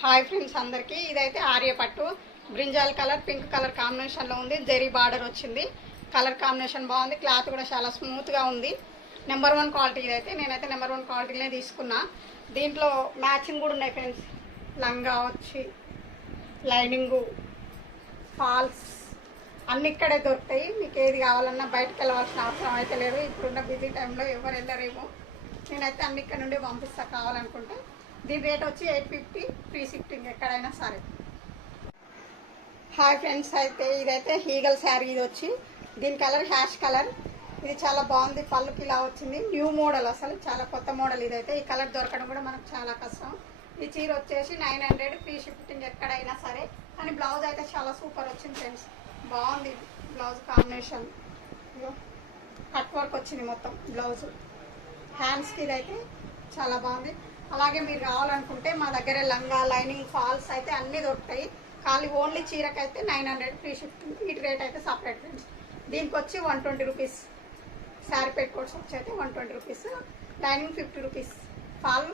Hi friends అందరికీ ఇదైతే ఆర్య పట్టు బ్రింజాల్ కలర్ పింక్ కలర్ కాంబినేషన్లో ఉంది. జెరీ బార్డర్ వచ్చింది. కలర్ కాంబినేషన్ బాగుంది. క్లాత్ కూడా చాలా స్మూత్గా ఉంది. నెంబర్ 1 క్వాలిటీ ఇదైతే. నేనైతే నెంబర్ 1 క్వాలిటీనే తీసుకున్నా. దీంట్లో మ్యాచింగ్ కూడా ఉన్నాయి ఫ్రెండ్స్. లంగా వచ్చి లైనింగు ఫాల్స్ అన్ని ఇక్కడే దొరుకుతాయి. మీకు ఏది కావాలన్నా బయటకు వెళ్ళవలసిన అవసరం అయితే లేదు. ఇప్పుడున్న బిజీ టైంలో ఎవరు వెళ్ళరేమో. నేనైతే అన్ని ఇక్కడ నుండి పంపిస్తా కావాలనుకుంటే. దీని రేట్ వచ్చి 850 ఫ్రీ షిప్పింగ్ ఎక్కడైనా సరే. హాయ్ ఫ్రెండ్స్, అయితే ఇదైతే హీగల్ శారీ. ఇది వచ్చి దీని కలర్ హ్యాష్ కలర్. ఇది చాలా బాగుంది. పళ్ళుకి ఇలా వచ్చింది. న్యూ మోడల్, అసలు చాలా కొత్త మోడల్ ఇదైతే. ఈ కలర్ దొరకడం కూడా మనకు చాలా కష్టం. ఈ చీర వచ్చేసి 900 ఫ్రీ షిప్పింగ్ ఎక్కడైనా సరే. కానీ బ్లౌజ్ అయితే చాలా సూపర్ వచ్చింది ఫ్రెండ్స్. బాగుంది బ్లౌజ్ కాంబినేషన్. కట్ వర్క్ వచ్చింది మొత్తం బ్లౌజ్. హ్యాండ్స్కి ఇదైతే చాలా బాగుంది. అలాగే మీరు కావాలనుకుంటే మా దగ్గర లంగా లైనింగ్ ఫాల్స్ అయితే అన్నీ దొరుకుతాయి. ఖాళీ ఓన్లీ చీరకైతే 900 ఫ్రీ షిప్పింగ్. వీటి రేట్ అయితే సపరేట్ ఫ్రెండ్స్. దీనికి వచ్చి 120 రూపీస్. శారీ పెట్టుకోవచ్చు వచ్చి అయితే 120 రూపీస్. Lining 50 rupees. ఫాల్